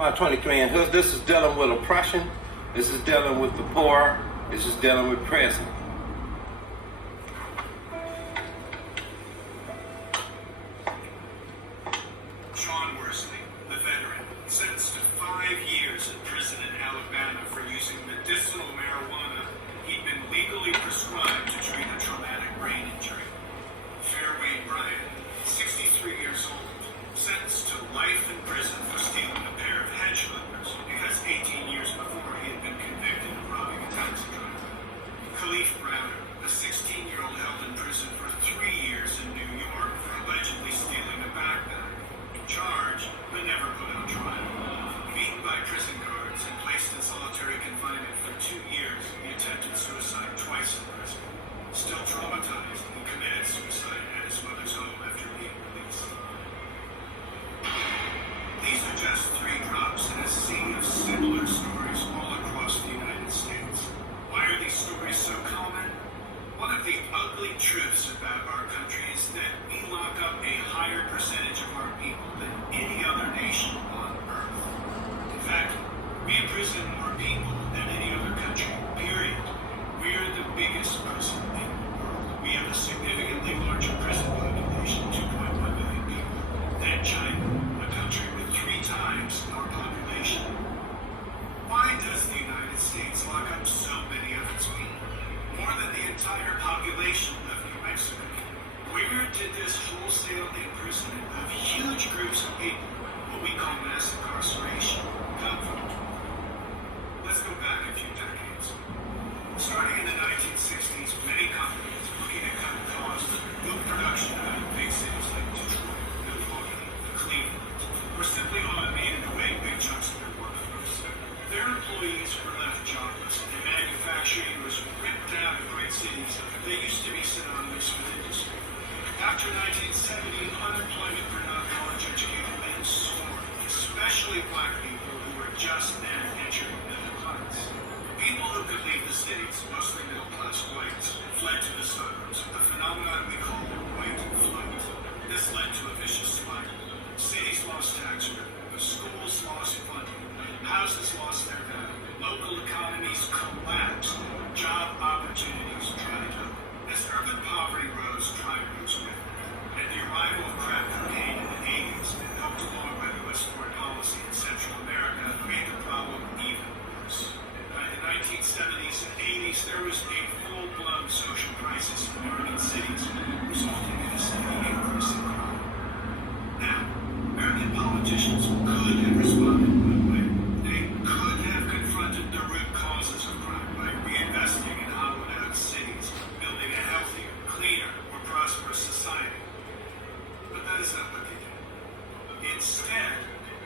My 23 and Hood, this is dealing with oppression. This is dealing with the poor. This is dealing with prison. John Worsley, the veteran, sentenced to 5 years in prison in Alabama for using medicinal marijuana he'd been legally prescribed to treat a traumatic brain injury. Fairwayne Bryant, 63 years old, sentenced to life in prison for stealing a pair of hedge clippers because 18 years before he had been convicted of robbing a taxi driver. Khalif Browder, a 16-year-old held in prison for 3 years in New York for allegedly stealing a backpack. Charged, but never put on trial. Beaten by prison guards and placed in solitary confinement for 2 years, he attempted suicide twice in prison. Still traumatized, he committed suicide at his mother's home after being released. These are just 3 drops in a sea of similar stories all across the United States. Why are these stories so common? One of the ugly truths about our country is that we lock up a higher percentage of our people than any other nation on earth. In fact, we imprison more people than any other country, period. We're the biggest prison in the world. We have a significantly larger prison population, 2.1 million people, than China, a country with 3 times our population. Why does the United States lock up so many of its people? More than the entire population of New Mexico. Where did this wholesale imprisonment of huge groups of people, what we call mass incarceration, come from? Let's go back a few decades. Starting in the 1960s, many companies looking to cut costs moved production out of big cities like Detroit, Milwaukee, Cleveland, or simply automated away big chunks of their workforce. Their employees were left jobless, and manufacturing was ripped out of great cities that used to be synonymous with industry. After 1970, unemployment for non-college educated men soared, especially black people who were just then entering middle class. People who could leave the cities, mostly middle-class whites, fled to the suburbs, a phenomenon we call white flight. This led to a vicious spiral. Cities lost tax revenue, schools lost funding, houses lost their value, local economies collapsed, job opportunities dried up. As urban poverty rose, crime rose with it. And the arrival of crack cocaine in the 80s and helped along by U.S. foreign policy in Central America made the problem even worse. By the 1970s and 80s, there was a full-blown social crisis in American cities, resulting in a steady increase in crime. Now, American politicians could have responded one way. They could have confronted the root causes of crime by reinvesting in hollowed-out cities, building a healthier, cleaner, more prosperous society. But that is not what they did. Instead,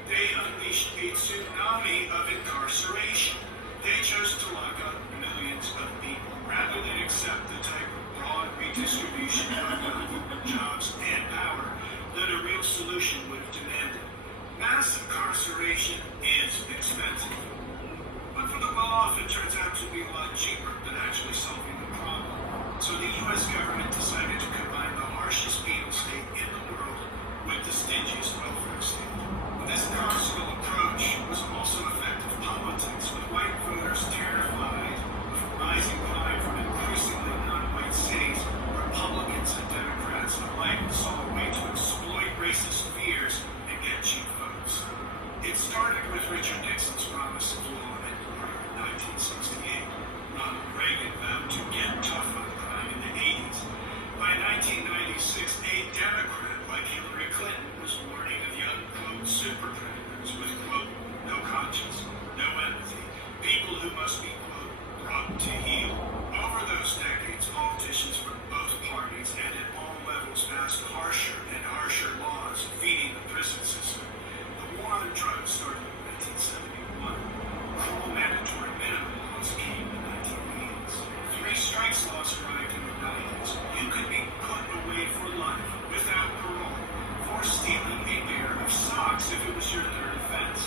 they unleashed a tsunami of incarceration. They chose to lock up millions of people rather than accept the type of broad redistribution of wealth, jobs, and power that a real solution would have demanded. Mass incarceration is expensive. But for the well-off, it turns out to be a lot cheaper than actually solving the problem. So the U.S. government decided to combine the harshest penal state in the world with the stingiest welfare state. This carceral approach was also effective politics, with white voters terrified of rising crime from increasingly non-white cities. Republicans and Democrats alike saw a way to exploit racist fears and get cheap votes. It started with Richard Nixon's promise of law and order in 1968. Ronald Reagan vowed to get tough on crime in the 80s. By 1996, a Democrat like Hillary Clinton was warning of young, quote, super predators with, quote, no conscience, no empathy, people who must be, quote, brought to heel. Over those decades, politicians from both parties and at all levels passed harsher and harsher laws feeding the prison system. The war on drugs started in 1971. Cruel mandatory minimum laws came in the 1980s. 3 strikes laws arrived in the 90s. You could be put away for life without parole for stealing a pair of socks if it was your 3rd offense.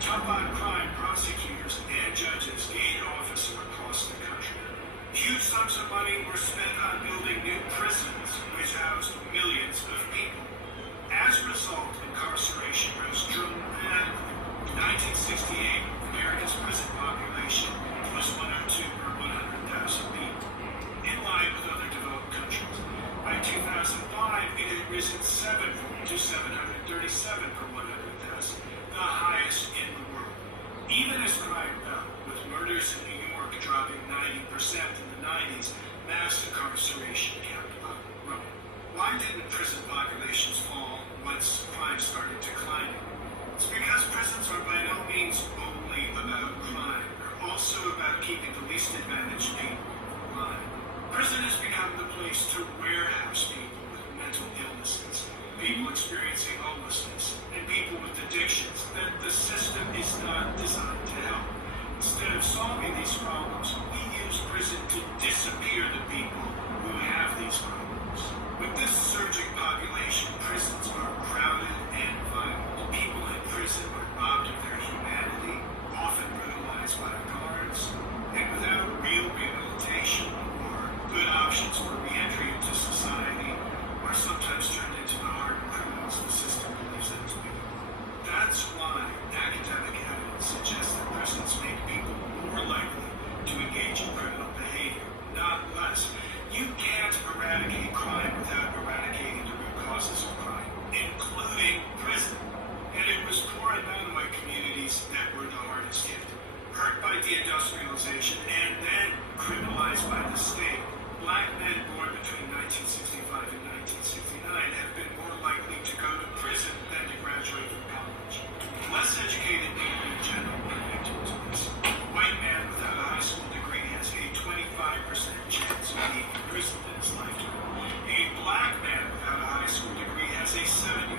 Tough on crime prosecutors and judges gained office across the country. Huge sums of money were spent on building new prisons, which housed millions of people. As a result, incarceration rose dramatically. 1968, America's prison population was 102 per 100,000 people, in line with other developed countries. By 2005, it had risen sevenfold to 737 per 100,000, the highest in the world. Even as crime fell, with murders in New York dropping 90% in the 90s, mass incarceration kept up growing. Why didn't prison populations fall once crime started declining? It's because prisons are by no means only about crime. They're also about keeping the least advantaged people alive. Prison has become the place to warehouse people with mental illnesses, people experiencing homelessness, and people with addictions that the system is not designed to help. Instead of solving these problems, we use prison to disappear the people who have these problems. With this surging population, prisons are crowded and violent. People in prison are robbed of their humanity, often brutalized by guards, and without real rehabilitation or good options for reentry into society, are sometimes turned into the hardened criminals the system believes them to be. That's why academic evidence suggests that prisons make people more likely to engage in criminal behavior, not less. You can't eradicate crime without eradicating the root causes of crime, including prison. And it was poor and non-white communities that were the hardest hit, hurt by deindustrialization and then criminalized by the state. Black men born between 1965 and 1969 have been more likely to go to prison than to graduate from college. Less educated people in general are victims of this. A white man without a high school degree has a 25% chance of being imprisoned in his lifetime. A black man without a high school degree has a 70%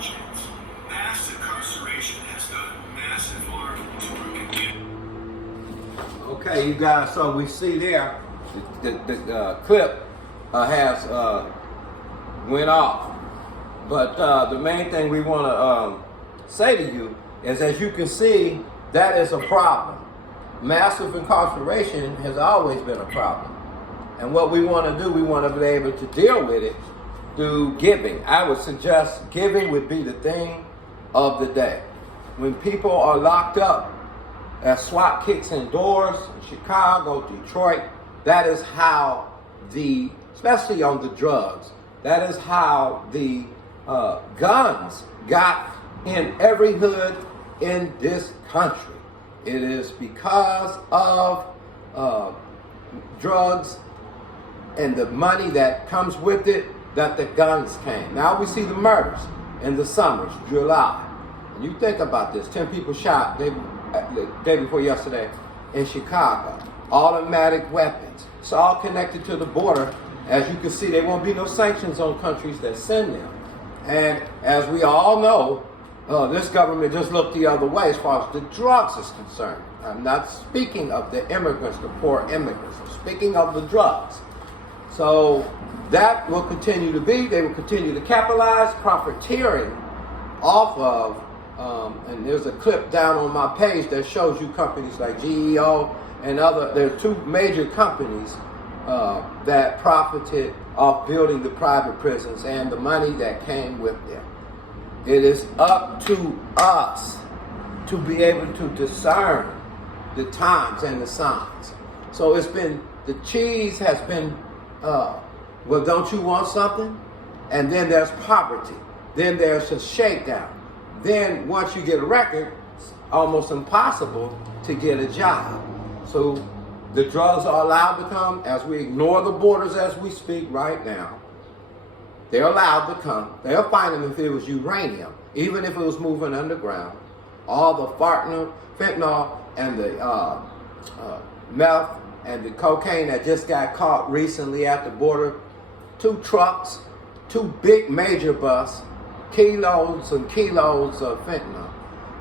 chance. Mass incarceration has done massive harm to our community. Okay, you guys, so we see there, the clip has went off. But the main thing we want to say to you is, as you can see, that is a problem. Massive incarceration has always been a problem. And what we want to do, we want to be able to deal with it through giving. I would suggest giving would be the thing of the day. When people are locked up, as SWAT kicks in doors in Chicago, Detroit, that is how especially on the drugs, that is how the guns got in every hood in this country. It is because of drugs and the money that comes with it that the guns came. Now we see the murders in the summers, July. And you think about this, 10 people shot the day before yesterday in Chicago. Automatic weapons. It's all connected to the border. As you can see, there won't be no sanctions on countries that send them. And as we all know, this government just looked the other way as far as the drugs is concerned. I'm not speaking of the immigrants, the poor immigrants. I'm speaking of the drugs. So that will continue to be. They will continue to capitalize, profiteering off of, and there's a clip down on my page that shows you companies like GEO and other, there are two major companies that profited off building the private prisons and the money that came with them. It is up to us to be able to discern the times and the signs. So it's been, the cheese has been, well, don't you want something? And then there's poverty. Then there's a shakedown. Then once you get a record, it's almost impossible to get a job. So the drugs are allowed to come as we ignore the borders as we speak right now. They're allowed to come. They'll find them if it was uranium, even if it was moving underground. All the fentanyl and the meth and the cocaine that just got caught recently at the border. 2 trucks, 2 big major buses, kilos and kilos of fentanyl.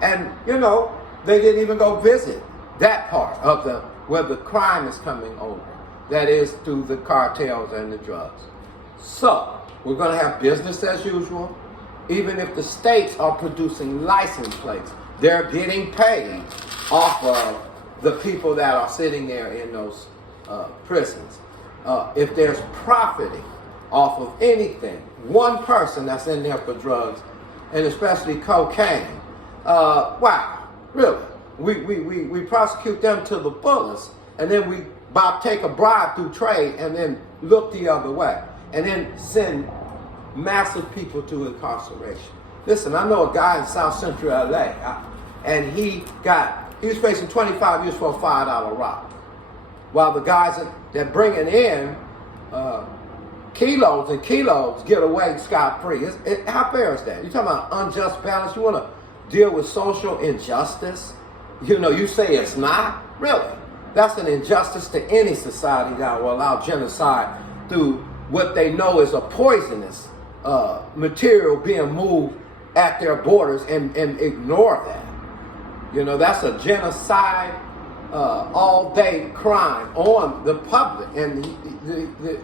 And, you know, they didn't even go visit that part of where the crime is coming over. That is through the cartels and the drugs. So, we're going to have business as usual. Even if the states are producing license plates, they're getting paid off of the people that are sitting there in those prisons. If there's profiting off of anything, one person that's in there for drugs, and especially cocaine, wow, Really. We prosecute them to the fullest, and then we take a bribe through trade and then look the other way, and then send massive people to incarceration. Listen, I know a guy in South Central LA, and he was facing 25 years for a $5 rock, while the guys that bringing in kilos and kilos get away scot-free. How fair is that? You're talking about unjust balance. You want to deal with social injustice? You say it's not? Really? That's an injustice to any society that will allow genocide through what they know is a poisonous material being moved at their borders and ignore that. That's a genocide all-day crime on the public and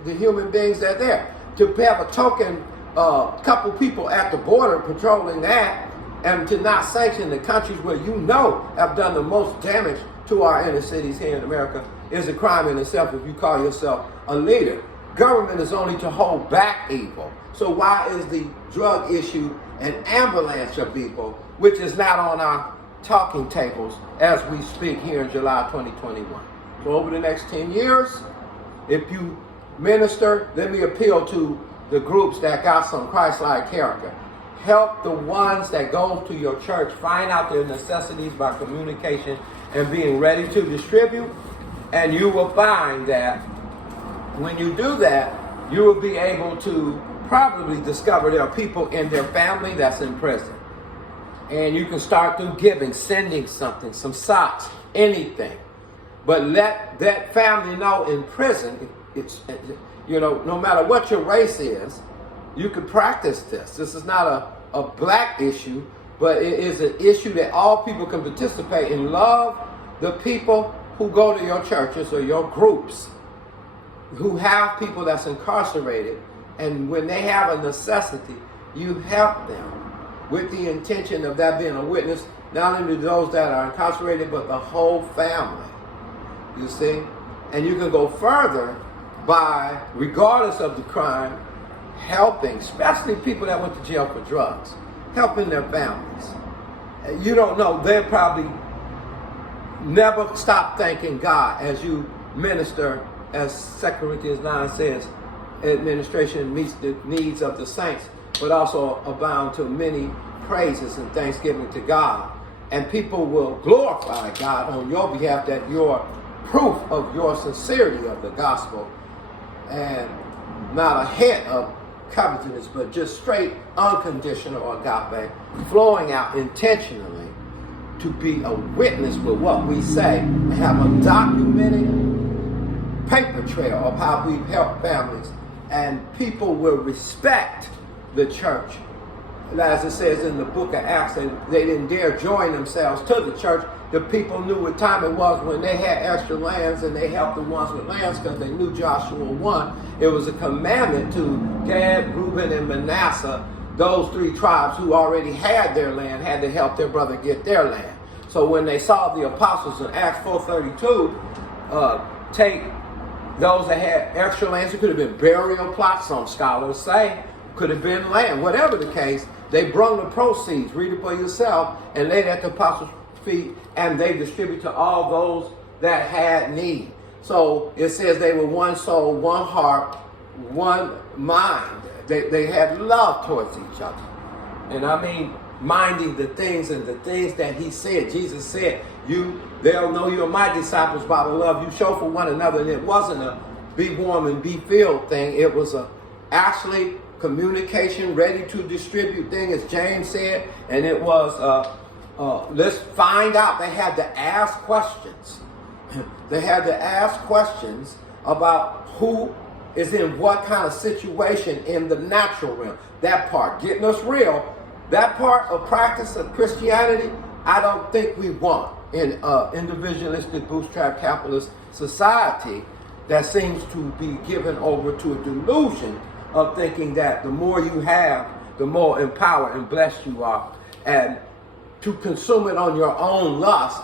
the human beings that are there. To have a token couple people at the border patrolling that, and to not sanction the countries where have done the most damage to our inner cities here in America is a crime in itself if you call yourself a leader. Government is only to hold back evil. So why is the drug issue an avalanche of evil, which is not on our talking tables as we speak here in July 2021? So over the next 10 years, if you minister, let me appeal to the groups that got some Christ-like character. Help the ones that go to your church find out their necessities by communication and being ready to distribute. And you will find that when you do that, you will be able to probably discover there are people in their family that's in prison. And you can start through giving, sending something, some socks, anything. But let that family know in prison, no matter what your race is, you can practice this. This is not a black issue, but it is an issue that all people can participate in. Love the people who go to your churches or your groups who have people that's incarcerated, and when they have a necessity, you help them with the intention of that being a witness, not only to those that are incarcerated, but the whole family. You see? And you can go further by, regardless of the crime, helping, especially people that went to jail for drugs, helping their families. You don't know, they'll probably never stop thanking God as you minister, as 2 Corinthians 9 says, administration meets the needs of the saints, but also abound to many praises and thanksgiving to God. And people will glorify God on your behalf, that you're proof of your sincerity of the gospel, and not a hint of covetousness, but just straight unconditional agape, flowing out intentionally to be a witness with what we say, and have a documented paper trail of how we've helped families, and people will respect the church. As it says in the book of Acts, they didn't dare join themselves to the church. The people knew what time it was when they had extra lands, and they helped the ones with lands because they knew Joshua 1. It was a commandment to Gad, Reuben, and Manasseh, those three tribes who already had their land, had to help their brother get their land. So when they saw the apostles in Acts 4:32 take those that had extra lands, it could have been burial plots, some scholars say, could have been land, whatever the case, they brought the proceeds, read it for yourself, and laid at the apostles' feet, and they distributed to all those that had need. So it says they were one soul, one heart, one mind. They had love towards each other. And I mean, minding the things and the things that he said. Jesus said, they'll know you're my disciples by the love you show for one another. And it wasn't a be warm and be filled thing. It was a actually communication, ready to distribute thing, as James said. And it was, let's find out. They had to ask questions. They had to ask questions about who is in what kind of situation in the natural realm. That part, getting us real, that part of practice of Christianity, I don't think we want in individualistic, bootstrap capitalist society that seems to be given over to a delusion of thinking that the more you have, the more empowered and blessed you are. And to consume it on your own lust,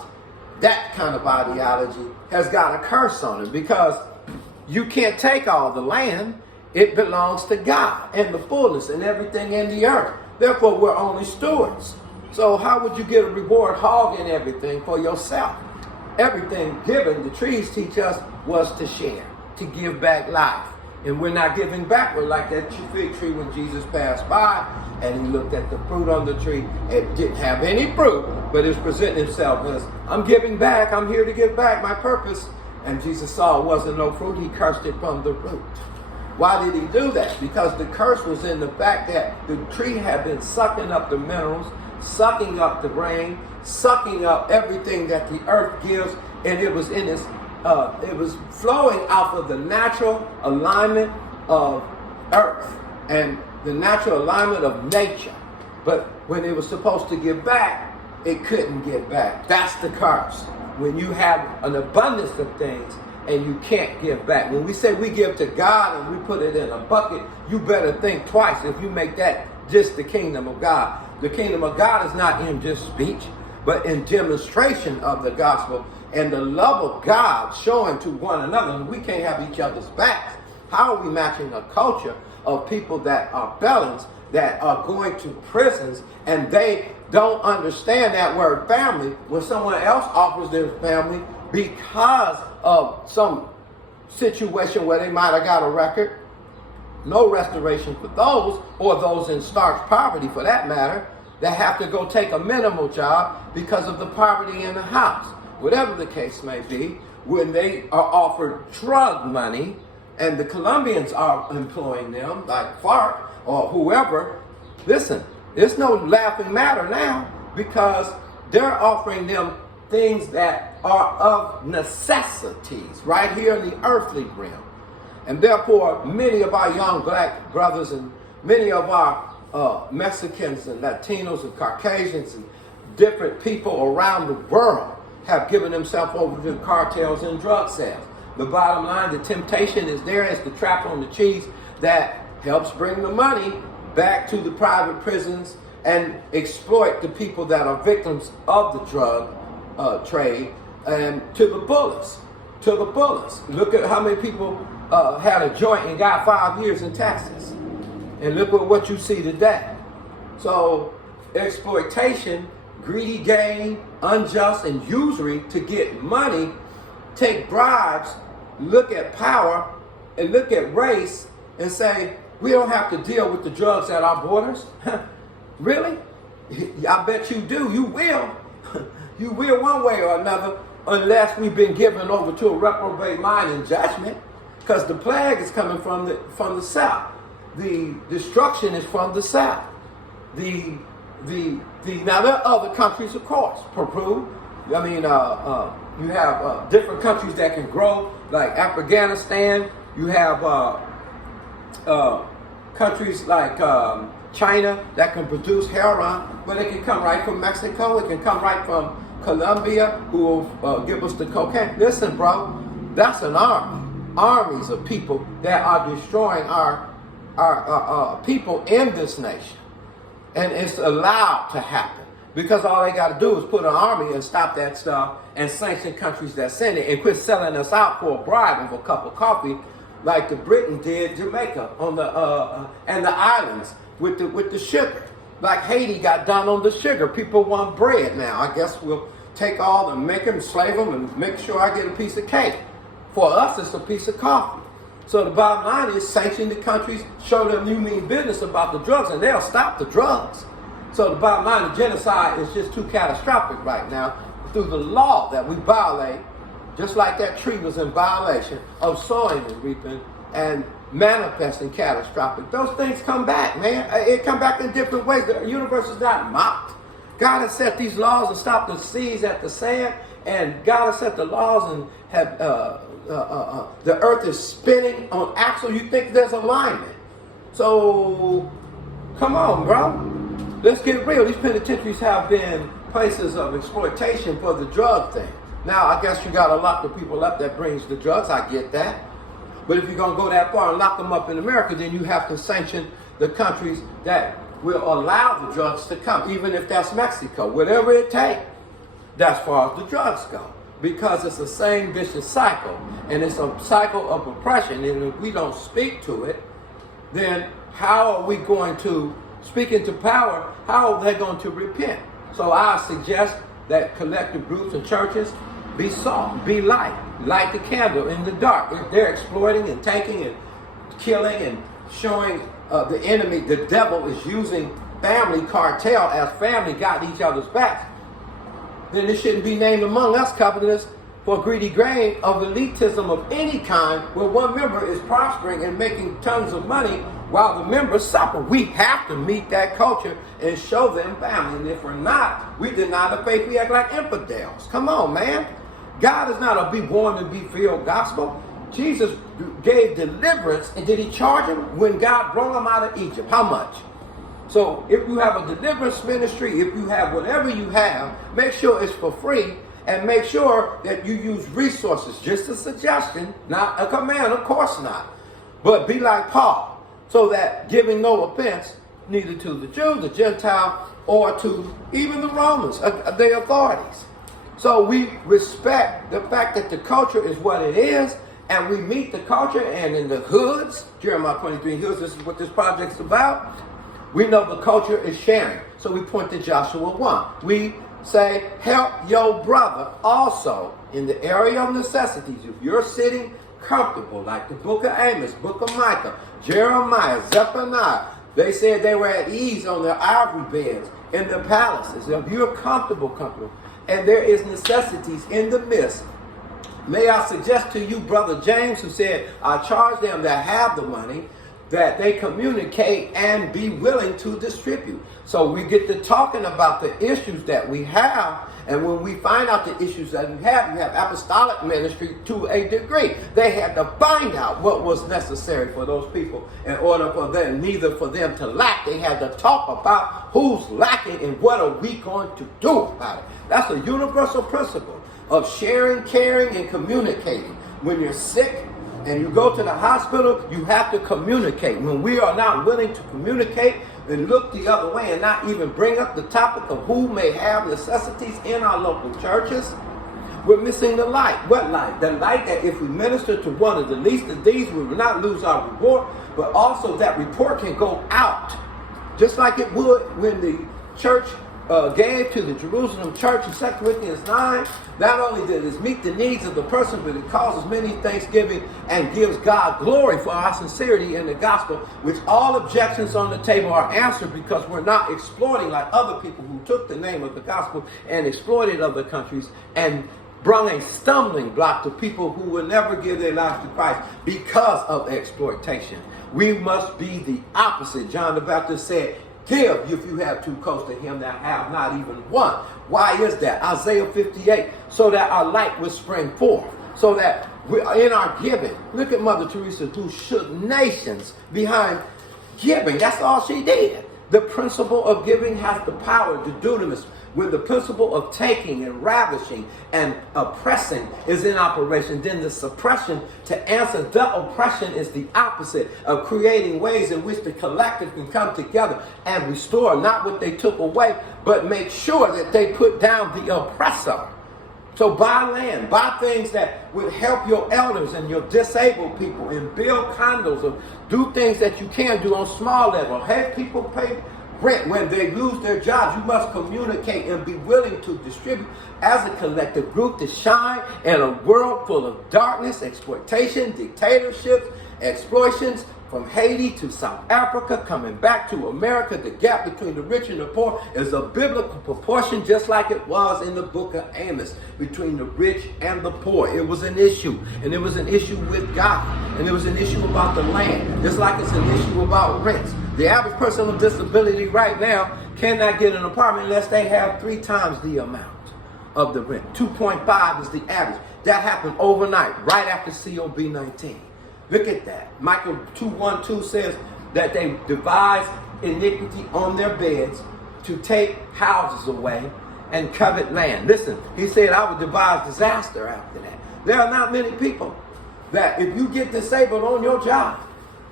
that kind of ideology has got a curse on it, because you can't take all the land. It belongs to God and the fullness and everything in the earth. Therefore, we're only stewards. So how would you get a reward hogging everything for yourself? Everything given, the trees teach us, was to share, to give back life. And we're not giving back. We're like that fig tree when Jesus passed by and he looked at the fruit on the tree. It didn't have any fruit, but it's presenting himself as, I'm giving back. I'm here to give back my purpose. And Jesus saw it wasn't no fruit. He cursed it from the root. Why did he do that? Because the curse was in the fact that the tree had been sucking up the minerals, sucking up the rain, sucking up everything that the earth gives, and it was in its it was flowing off of the natural alignment of earth and the natural alignment of nature. But when it was supposed to give back, it couldn't get back. That's the curse. When you have an abundance of things and you can't give back. When we say we give to God and we put it in a bucket, you better think twice if you make that just the kingdom of God. The kingdom of God is not in just speech, but in demonstration of the gospel and the love of God showing to one another. We can't have each other's backs. How are we matching a culture of people that are felons, that are going to prisons, and they don't understand that word family when someone else offers their family because of some situation where they might have got a record? No restoration for those, or those in stark poverty for that matter, that have to go take a minimal job because of the poverty in the house. Whatever the case may be, when they are offered drug money and the Colombians are employing them, like FARC or whoever, listen, it's no laughing matter now because they're offering them things that are of necessities right here in the earthly realm. And therefore, many of our young black brothers and many of our Mexicans and Latinos and Caucasians and different people around the world have given themselves over to cartels and drug sales. The bottom line, the temptation is there as the trap on the cheese that helps bring the money back to the private prisons and exploit the people that are victims of the drug trade and to the bullets. Look at how many people had a joint and got 5 years in Texas. And look at what you see today. So exploitation, greedy gain, unjust, and usury to get money, take bribes, look at power, and look at race, and say, we don't have to deal with the drugs at our borders. Really? I bet you do. You will. You will one way or another, unless we've been given over to a reprobate mind in judgment, because the plague is coming from the south. The destruction is from the south. Now there are other countries, of course, Peru. I mean, you have different countries that can grow, like Afghanistan. You have countries like China that can produce heroin, but it can come right from Mexico. It can come right from Colombia, who will give us the cocaine. Listen, bro, that's an army. Armies of people that are destroying our people in this nation. And it's allowed to happen because all they got to do is put an army and stop that stuff and sanction countries that send it and quit selling us out for a bribe of a cup of coffee like the Britain did Jamaica on the and the islands with the sugar. Like Haiti got done on the sugar. People want bread now. I guess we'll take all and make them, slave them, and make sure I get a piece of cake. For us, it's a piece of coffee. So the bottom line is sanction the countries, show them you mean business about the drugs, and they'll stop the drugs. So the bottom line, the genocide is just too catastrophic right now through the law that we violate, just like that tree was in violation of sowing and reaping and manifesting catastrophic. Those things come back, man. It come back in different ways. The universe is not mocked. God has set these laws and stopped the seas at the sand, and God has set the laws and have the earth is spinning on axle. You think there's alignment. So come on, bro. Let's get real. These penitentiaries have been places of exploitation for the drug thing. Now, I guess you got to lock the people up that brings the drugs. I get that. But if you're going to go that far and lock them up in America, then you have to sanction the countries that will allow the drugs to come, even if that's Mexico, whatever it takes. That's as far as the drugs go. Because it's the same vicious cycle. And it's a cycle of oppression. And if we don't speak to it, then how are we going to speak into power? How are they going to repent? So I suggest that collective groups and churches be salt, be light, light the candle in the dark. If they're exploiting and taking and killing and showing the enemy, the devil is using family cartel as family got each other's backs, then it shouldn't be named among us covenanters for greedy gain of elitism of any kind, where one member is prospering and making tons of money while the members suffer. We have to meet that culture and show them family. And if we're not, we deny the faith. We act like infidels. Come on, man. God is not a be born to be filled gospel. Jesus gave deliverance, and did he charge him when God brought him out of Egypt? How much? So if you have a deliverance ministry, if you have whatever you have, make sure it's for free, and make sure that you use resources. Just a suggestion, not a command, of course not. But be like Paul, so that giving no offense neither to the Jew, the Gentile, or to even the Romans, the authorities. So we respect the fact that the culture is what it is, and we meet the culture. And in the hoods, Jeremiah 23 hoods, this is what this project's about. We know the culture is sharing. So we point to Joshua 1. We say, help your brother also in the area of necessities. If you're sitting comfortable, like the book of Amos, book of Micah, Jeremiah, Zephaniah, they said they were at ease on their ivory beds in the palaces. If you're comfortable, and there is necessities in the midst, may I suggest to you, Brother James, who said, I charge them that have the money, that they communicate and be willing to distribute. So we get to talking about the issues that we have, and when we find out the issues that you have apostolic ministry to a degree. They had to find out what was necessary for those people in order for them, neither for them to lack. They had to talk about who's lacking and what are we going to do about it. That's a universal principle of sharing, caring, and communicating. When you're sick and you go to the hospital, you have to communicate. When we are not willing to communicate and look the other way and not even bring up the topic of who may have necessities in our local churches, we're missing the light. What light? The light that if we minister to one of the least of these, we will not lose our reward, but also that report can go out. Just like it would when the church gave to the Jerusalem church in 2 Corinthians 9, not only did it meet the needs of the person, but it causes many thanksgiving and gives God glory for our sincerity in the gospel, which all objections on the table are answered because we're not exploiting like other people who took the name of the gospel and exploited other countries and brought a stumbling block to people who will never give their lives to Christ because of exploitation. We must be the opposite. John the Baptist said, give if you have two coats to him that have not even one. Why is that? Isaiah 58, so that our light will spring forth. So that we in our giving. Look at Mother Teresa, who shook nations behind giving. That's all she did. The principle of giving has the power to dunamis. When the principle of taking and ravishing and oppressing is in operation, then the suppression to answer the oppression is the opposite of creating ways in which the collective can come together and restore not what they took away, but make sure that they put down the oppressor. So buy land, buy things that would help your elders and your disabled people, and build condos, or do things that you can do on small level. Have people pay rent when they lose their jobs. You must communicate and be willing to distribute as a collective group to shine in a world full of darkness, exploitation, dictatorships, exploitations. From Haiti to South Africa, coming back to America, the gap between the rich and the poor is a biblical proportion, just like it was in the book of Amos, between the rich and the poor. It was an issue, and it was an issue with God, and it was an issue about the land, just like it's an issue about rents. The average person with disability right now cannot get an apartment unless they have 3 times the amount of the rent. 2.5 is the average. That happened overnight, right after COVID-19. Look at that. Micah 2:1-2 says that they devise iniquity on their beds to take houses away and covet land. Listen, he said, I would devise disaster after that. There are not many people that if you get disabled on your job,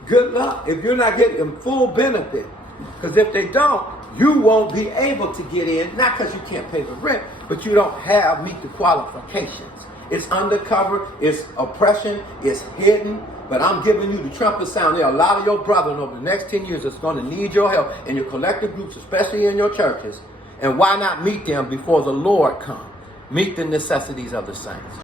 good luck if you're not getting them full benefit. Because if they don't, you won't be able to get in, not because you can't pay the rent, but you don't meet the qualifications. It's undercover, it's oppression, it's hidden. But I'm giving you the trumpet sound. There are a lot of your brethren over the next 10 years that's going to need your help in your collective groups, especially in your churches. And why not meet them before the Lord comes? Meet the necessities of the saints.